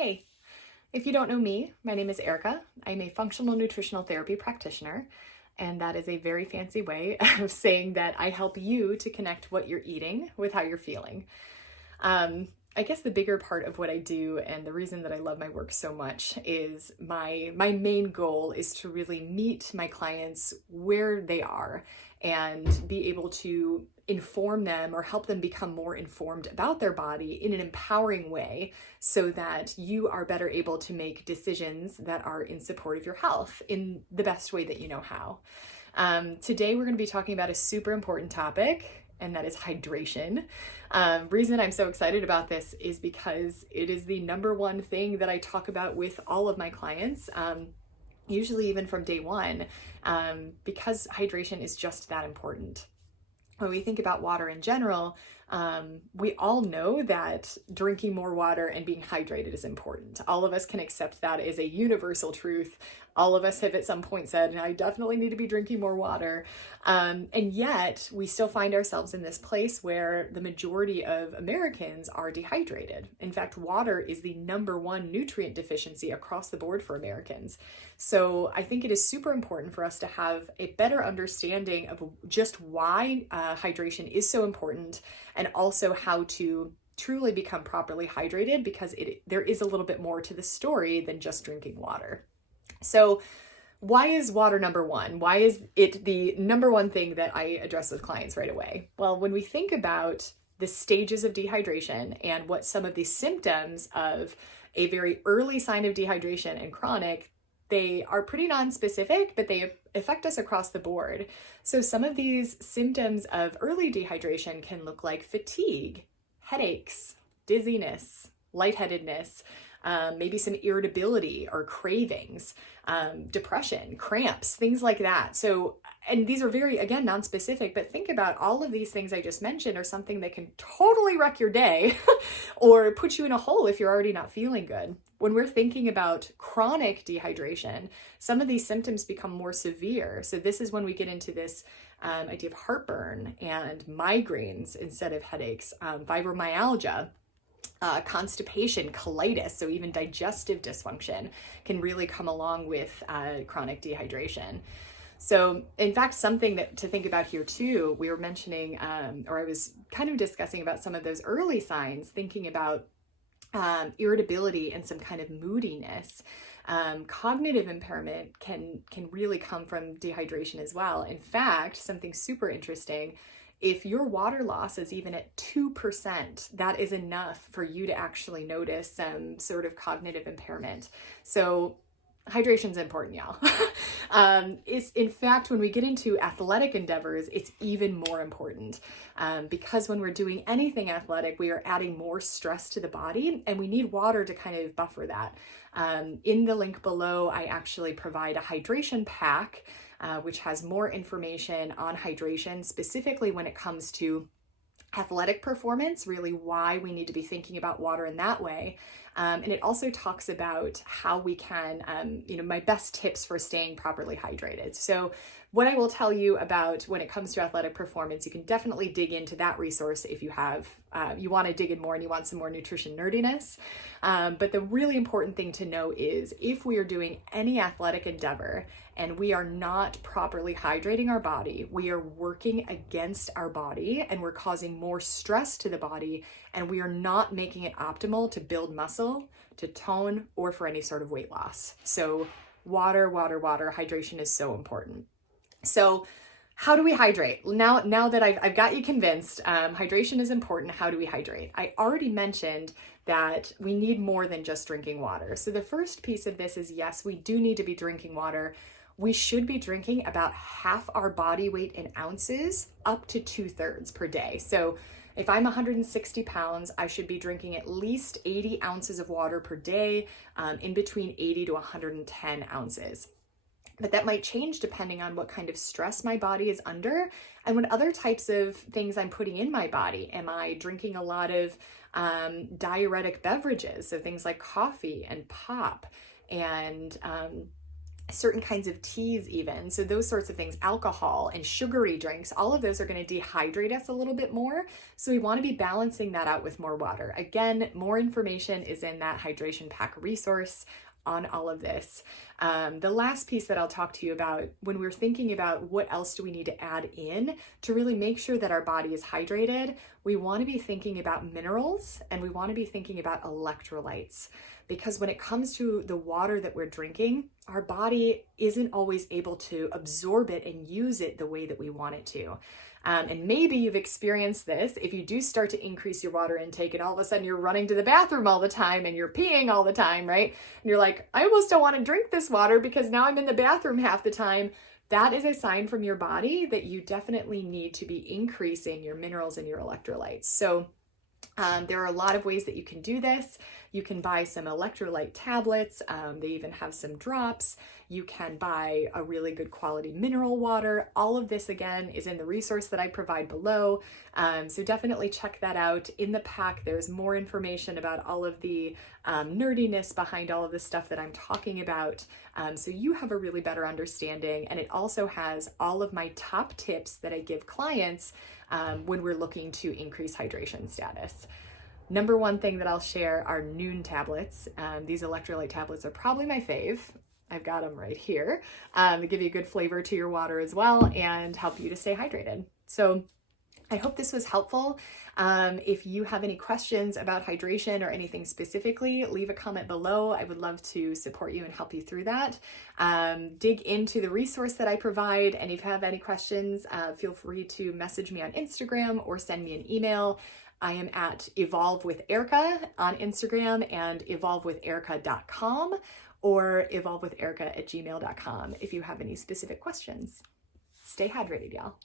Hey, if you don't know me, my name is Erica. I'm a functional nutritional therapy practitioner, and that is a very fancy way of saying that I help you to connect what you're eating with how you're feeling. I guess the bigger part of what I do and the reason that I love my work so much is my main goal is to really meet my clients where they are and be able to inform them or help them become more informed about their body in an empowering way so that you are better able to make decisions that are in support of your health in the best way that you know how. Today, we're going to be talking about a super important topic, and that is hydration. Reason I'm so excited about this is because it is the number one thing that I talk about with all of my clients, usually even from day one, because hydration is just that important. When we think about water in general, we all know that drinking more water and being hydrated is important. All of us can accept that as a universal truth. All of us have at some point said, I definitely need to be drinking more water. And yet we still find ourselves in this place where the majority of Americans are dehydrated. In fact, water is the number one nutrient deficiency across the board for Americans. So I think it is super important for us to have a better understanding of just why hydration is so important, and also how to truly become properly hydrated, because there is a little bit more to the story than just drinking water. So why is water number one? Why is it the number one thing that I address with clients right away? Well, when we think about the stages of dehydration and what some of the symptoms of a very early sign of dehydration and chronic, they are pretty non-specific, but they affect us across the board. So some of these symptoms of early dehydration can look like fatigue, headaches, dizziness, lightheadedness, maybe some irritability or cravings, depression, cramps, things like that. So, and these are very, again, non-specific, but think about all of these things I just mentioned are something that can totally wreck your day or put you in a hole if you're already not feeling good. When we're thinking about chronic dehydration, some of these symptoms become more severe. So this is when we get into this idea of heartburn and migraines instead of headaches, fibromyalgia, constipation, colitis, so even digestive dysfunction can really come along with chronic dehydration. So in fact, something that to think about here too, we were mentioning, or I was kind of discussing about some of those early signs, thinking about irritability and some kind of moodiness. Cognitive impairment can really come from dehydration as well. In fact, something super interesting, if your water loss is even at 2%, that is enough for you to actually notice some sort of cognitive impairment. So hydration is important, y'all. It's in fact, when we get into athletic endeavors, it's even more important because when we're doing anything athletic, we are adding more stress to the body, and we need water to kind of buffer that. In the link below, I actually provide a hydration pack, which has more information on hydration, specifically when it comes to athletic performance, really why we need to be thinking about water in that way. And it also talks about how we can, my best tips for staying properly hydrated. So what I will tell you about when it comes to athletic performance, you can definitely dig into that resource if you have, you want to dig in more and you want some more nutrition nerdiness. But the really important thing to know is if we are doing any athletic endeavor and we are not properly hydrating our body, we are working against our body and we're causing more stress to the body, and we are not making it optimal to build muscle, to tone, or for any sort of weight loss. So water, hydration is so important. So how do we hydrate? Now that I've got you convinced, hydration is important. How do we hydrate? I already mentioned that we need more than just drinking water. So the first piece of this is, yes, we do need to be drinking water. We should be drinking about half our body weight in ounces, up to 2/3 per day. So if I'm 160 pounds, I should be drinking at least 80 ounces of water per day, in between 80 to 110 ounces. But that might change depending on what kind of stress my body is under and what other types of things I'm putting in my body. Am I drinking a lot of diuretic beverages? So things like coffee and pop and certain kinds of teas even. So those sorts of things, alcohol and sugary drinks, all of those are going to dehydrate us a little bit more. So we want to be balancing that out with more water. Again, more information is in that hydration pack resource on all of this. The last piece that I'll talk to you about when we're thinking about what else do we need to add in to really make sure that our body is hydrated, we want to be thinking about minerals and we want to be thinking about electrolytes. Because when it comes to the water that we're drinking, our body isn't always able to absorb it and use it the way that we want it to. And maybe you've experienced this if you do start to increase your water intake and all of a sudden you're running to the bathroom all the time and you're peeing all the time, right? And you're like, I almost don't want to drink this water because now I'm in the bathroom half the time. That is a sign from your body that you definitely need to be increasing your minerals and your electrolytes. So there are a lot of ways that you can do this. You can buy some electrolyte tablets. They even have some drops. You can buy a really good quality mineral water. All of this, again, is in the resource that I provide below. So definitely check that out. In the pack, there's more information about all of the nerdiness behind all of the stuff that I'm talking about. So you have a really better understanding. And it also has all of my top tips that I give clients when we're looking to increase hydration status. Number one thing that I'll share are Noon tablets. These electrolyte tablets are probably my fave. I've got them right here. They give you a good flavor to your water as well and help you to stay hydrated. So I hope this was helpful. If you have any questions about hydration or anything specifically, leave a comment below. I would love to support you and help you through that. Dig into the resource that I provide. And if you have any questions, feel free to message me on Instagram or send me an email. I am at Evolve with Erica on Instagram and evolvewitherica.com or evolvewitherica@gmail.com if you have any specific questions. Stay hydrated, y'all.